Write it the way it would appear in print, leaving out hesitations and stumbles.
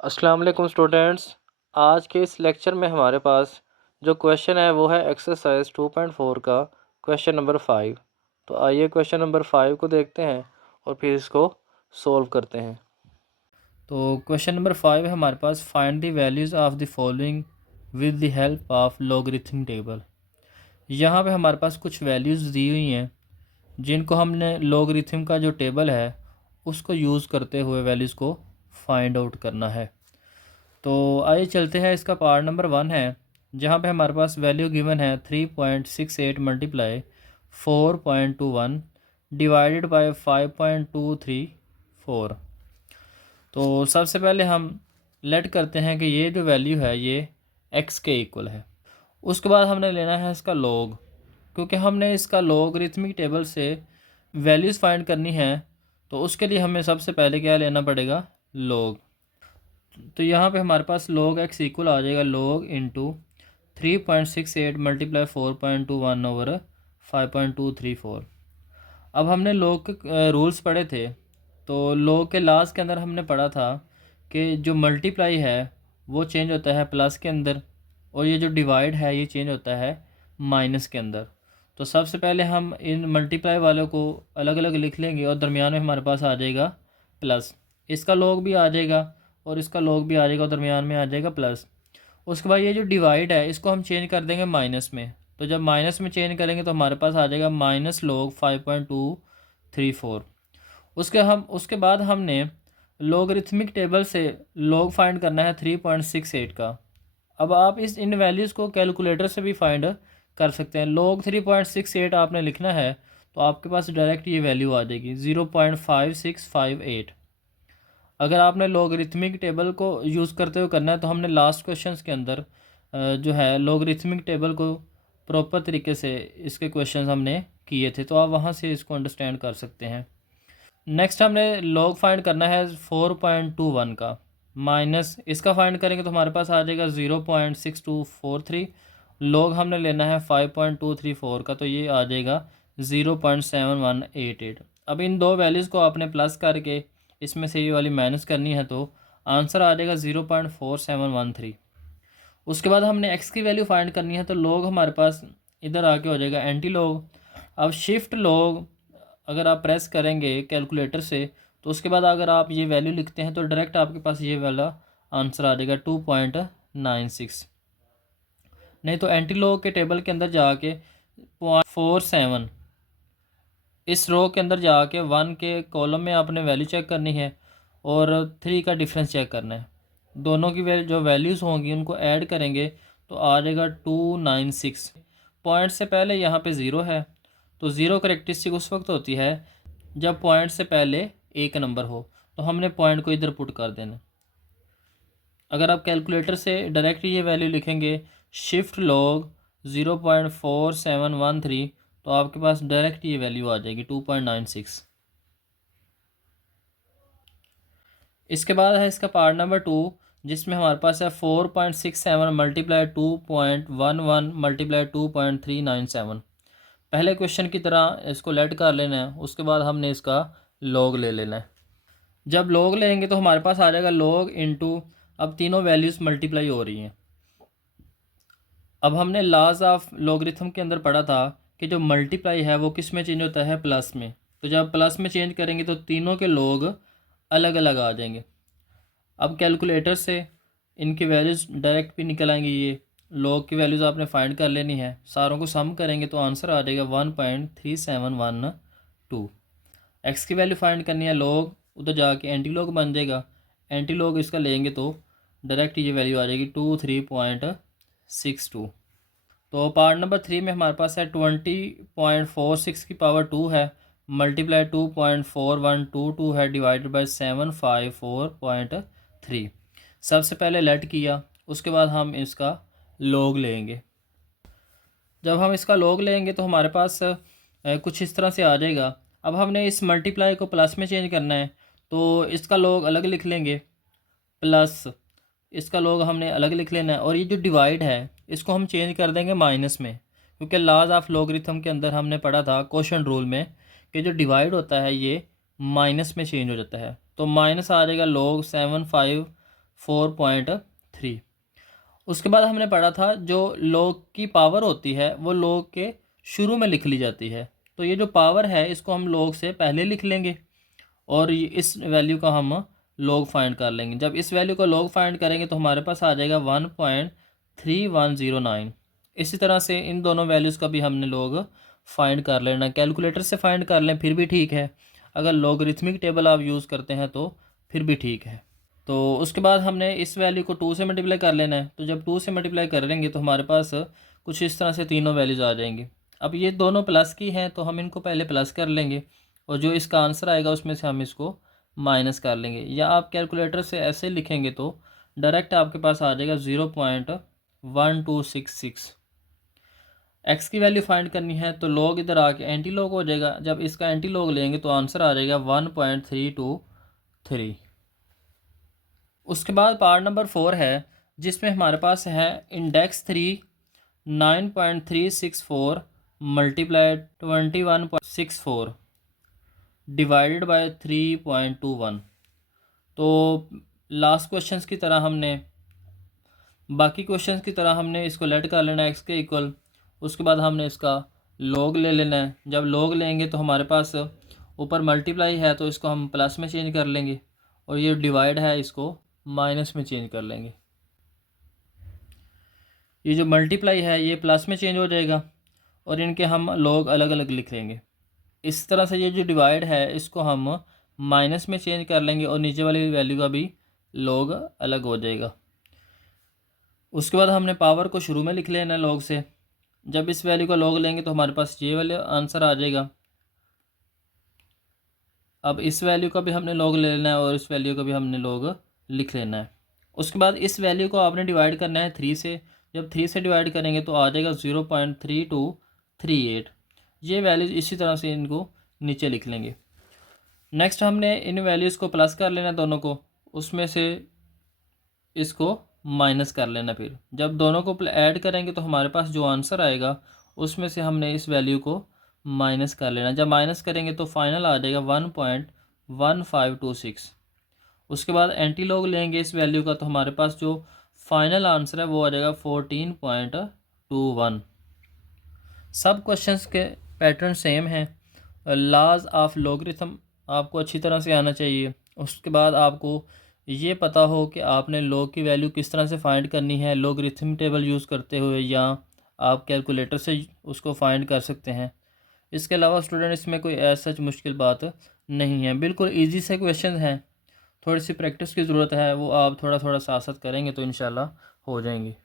अस्सलाम वालेकुम स्टूडेंट्स। आज के इस लेक्चर में हमारे पास जो क्वेश्चन है वो है एक्सरसाइज 2.4 का क्वेश्चन नंबर 5। तो आइए क्वेश्चन नंबर 5 को देखते हैं और फिर इसको सॉल्व करते हैं। तो क्वेश्चन नंबर 5 है हमारे पास, find the values of the following with the help of logarithm table. यहाँ पे हमारे पास कुछ वैल्यूज़ दी हुई हैं जिनको हमने लॉगरिथम का जो टेबल है उसको यूज़ करते हुए वैल्यूज़ को फाइंड आउट करना है। तो आइए चलते हैं, इसका पार्ट नंबर 1 है जहाँ पे हमारे पास वैल्यू गिवन है 3.68 मल्टीप्लाई 4.21 डिवाइडेड बाय 5.234। तो सबसे पहले हम लेट करते हैं कि ये जो वैल्यू है ये x के इक्वल है। उसके बाद हमने लेना है इसका लॉग, क्योंकि हमने इसका लॉगरिथमिक टेबल से वैल्यूज़ फाइंड करनी है। तो उसके लिए हमें सबसे पहले क्या लेना पड़ेगा, लॉग। तो यहाँ पे हमारे पास log x इक्वल आ जाएगा log इंटू 3.68 मल्टीप्लाई 4.21 ओवर 5.234। अब हमने log के रूल्स पढ़े थे, तो log के लास्ट के अंदर हमने पढ़ा था कि जो मल्टीप्लाई है वो चेंज होता है प्लस के अंदर, और ये जो डिवाइड है ये चेंज होता है माइनस के अंदर। तो सबसे पहले हम इन मल्टीप्लाई वालों को अलग अलग लिख लेंगे और दरमियान में हमारे पास आ जाएगा प्लस। इसका log भी आ जाएगा और इसका log भी आ जाएगा और दरमियान में आ जाएगा प्लस। उसके बाद ये जो डिवाइड है इसको हम चेंज कर देंगे माइनस में। तो जब माइनस में चेंज करेंगे तो हमारे पास आ जाएगा माइनस log 5.234। उसके बाद हमने लॉगरिथमिक टेबल से log फाइंड करना है 3.68 का। अब आप इन वैल्यूज़ को कैलकुलेटर से भी फाइंड कर सकते हैं। log 3.68 आपने लिखना है तो आपके पास डायरेक्ट ये वैल्यू आ जाएगी 0.5658। अगर आपने लॉगरिथमिक टेबल को यूज़ करते हुए करना है तो हमने लास्ट क्वेश्चंस के अंदर जो है लॉगरिथमिक टेबल को प्रॉपर तरीके से इसके क्वेश्चंस हमने किए थे, तो आप वहाँ से इसको अंडरस्टैंड कर सकते हैं। नेक्स्ट हमने log फाइंड करना है 4.21 का, माइनस इसका फाइंड करेंगे तो हमारे पास आ जाएगा 0.6243। log हमने लेना है 5.234 का, तो ये आ जाएगा 0.7188। अब इन दो वैल्यूज़ को आपने प्लस करके इसमें से ये वाली माइनस करनी है, तो आंसर आ जाएगा 0.4713। उसके बाद हमने x की वैल्यू फाइंड करनी है, तो log हमारे पास इधर आके हो जाएगा एंटी लॉग। अब शिफ्ट log अगर आप प्रेस करेंगे कैलकुलेटर से तो उसके बाद अगर आप ये वैल्यू लिखते हैं तो डायरेक्ट आपके पास ये वाला आंसर आ जाएगा 2.96। नहीं तो एंटी लॉग के टेबल के अंदर जाके 0.47 इस रो के अंदर जाके 1 के कॉलम में आपने वैल्यू चेक करनी है और 3 का डिफरेंस चेक करना है। दोनों की जो वैल्यूज़ होंगी उनको ऐड करेंगे तो आ जाएगा 296। पॉइंट से पहले यहाँ पे ज़ीरो है, तो ज़ीरो करेक्टरिस्टिक उस वक्त होती है जब पॉइंट से पहले एक नंबर हो, तो हमने पॉइंट को इधर पुट कर देना। अगर आप कैलकुलेटर से डायरेक्ट ये वैल्यू लिखेंगे शिफ्ट log 0.4713, तो आपके पास डायरेक्ट ये वैल्यू आ जाएगी 2.96। इसके बाद है इसका पार्ट नंबर 2, जिसमें हमारे पास है 4.67 मल्टीप्लाई 2.11 मल्टीप्लाई 2.397। पहले क्वेश्चन की तरह इसको लेट कर लेना है, उसके बाद हमने इसका log ले लेना है। जब log लेंगे तो हमारे पास आ जाएगा log इंटू, अब तीनों वैल्यूज़ मल्टीप्लाई हो रही हैं। अब हमने लाज ऑफ लॉगरिथम के अंदर पढ़ा था कि जो मल्टीप्लाई है वो किस में चेंज होता है, प्लस में। तो जब प्लस में चेंज करेंगे तो तीनों के log अलग अलग आ जाएंगे। अब कैलकुलेटर से इनकी वैल्यूज़ डायरेक्ट भी निकल आएंगी। ये log की वैल्यूज़ आपने फाइंड कर लेनी है, सारों को सम करेंगे तो आंसर आ जाएगा 1.3712। x की वैल्यू फाइंड करनी है, log उधर जाके एंटी log बन जाएगा। एंटी log इसका लेंगे तो डायरेक्ट ये वैल्यू आ जाएगी 23.62। तो पार्ट नंबर 3 में हमारे पास है 20.46 की पावर 2 है मल्टीप्लाई 2.4122 है डिवाइडेड बाई 754.3। सबसे पहले लेट किया, उसके बाद हम इसका log लेंगे। जब हम इसका log लेंगे तो हमारे पास कुछ इस तरह से आ जाएगा। अब हमने इस मल्टीप्लाई को प्लस में चेंज करना है, तो इसका log अलग लिख लेंगे, प्लस इसका log हमने अलग लिख लेना है। और ये जो डिवाइड है इसको हम चेंज कर देंगे माइनस में, क्योंकि लाज ऑफ लॉगरिथम के अंदर हमने पढ़ा था क्वेश्चन रूल में कि जो डिवाइड होता है ये माइनस में चेंज हो जाता है। तो माइनस आ जाएगा log 4.3। उसके बाद हमने पढ़ा था जो log की पावर होती है वो log के शुरू में लिख ली जाती है। तो ये जो पावर है इसको हम log से पहले लिख लेंगे और इस वैल्यू का हम log फाइंड कर लेंगे। जब इस वैल्यू को log फाइंड करेंगे तो हमारे पास आ जाएगा 1.3109। इसी तरह से इन दोनों वैल्यूज़ का भी हमने log फाइंड कर लेना। कैलकुलेटर से फाइंड कर लें फिर भी ठीक है, अगर लॉगरिथमिक टेबल आप यूज़ करते हैं तो फिर भी ठीक है। तो उसके बाद हमने इस वैल्यू को 2 से मल्टीप्लाई कर लेना है। तो जब 2 से मल्टीप्लाई करेंगे तो हमारे पास कुछ इस तरह से तीनों वैल्यूज़ आ जाएंगी। अब ये दोनों प्लस की हैं तो हम इनको पहले प्लस कर लेंगे और जो इसका आंसर आएगा उसमें से हम इसको माइनस कर लेंगे, या आप कैलकुलेटर से ऐसे लिखेंगे तो डायरेक्ट आपके पास आ जाएगा 0.1266। एक्स की वैल्यू फाइंड करनी है तो लॉग इधर आके एंटी लॉग हो जाएगा। जब इसका एंटी लॉग लेंगे तो आंसर आ जाएगा 1.323। उसके बाद पार्ट नंबर 4 है जिसमें हमारे पास है इंडेक्स 3 9.364 मल्टीप्लाई 21.64 डिवाइडेड बाय 3.21। तो लास्ट क्वेश्चंस की तरह हमने बाकी क्वेश्चंस की तरह हमने इसको लेट कर लेना एक्स के इक्वल। उसके बाद हमने इसका लॉग ले लेना है। जब लॉग लेंगे तो हमारे पास ऊपर मल्टीप्लाई है तो इसको हम प्लस में चेंज कर लेंगे और ये डिवाइड है इसको माइनस में चेंज कर लेंगे। ये जो मल्टीप्लाई है ये प्लस में चेंज हो जाएगा और इनके हम लॉग अलग अलग लिख लेंगे। इस तरह से ये जो डिवाइड है इसको हम माइनस में चेंज कर लेंगे और नीचे वाली वैल्यू का भी लॉग अलग हो जाएगा। उसके बाद हमने पावर को शुरू में लिख लेना है लॉग से। जब इस वैल्यू का लॉग लेंगे तो हमारे पास ये वाला आंसर आ जाएगा। अब इस वैल्यू का भी हमने लॉग ले लेना है और इस वैल्यू का भी हमने लॉग लिख लेना है। उसके बाद इस वैल्यू को आपने डिवाइड करना है 3 से। जब 3 से डिवाइड करेंगे तो आ जाएगा 0.3238। ये वैल्यूज़ इसी तरह से इनको नीचे लिख लेंगे। नेक्स्ट हमने इन वैल्यूज़ को प्लस कर लेना दोनों को, उसमें से इसको माइनस कर लेना। फिर जब दोनों को ऐड करेंगे तो हमारे पास जो आंसर आएगा उसमें से हमने इस वैल्यू को माइनस कर लेना। जब माइनस करेंगे तो फाइनल आ जाएगा 1.1526। उसके बाद एंटी लॉग लेंगे इस वैल्यू का तो हमारे पास जो फाइनल आंसर है वो आ जाएगा 14.21। सब क्वेश्चंस के पैटर्न सेम हैं। लॉज ऑफ लॉगरिथम आपको अच्छी तरह से आना चाहिए। उसके बाद आपको ये पता हो कि आपने लॉग की वैल्यू किस तरह से फाइंड करनी है, लॉगरिथम टेबल यूज़ करते हुए या आप कैलकुलेटर से उसको फाइंड कर सकते हैं। इसके अलावा स्टूडेंट इसमें कोई ऐसा मुश्किल बात नहीं है, बिल्कुल इजी से क्वेश्चन हैं। थोड़ी सी प्रैक्टिस की ज़रूरत है, वो आप थोड़ा थोड़ा साथ साथ करेंगे तो इंशाल्लाह हो जाएंगे।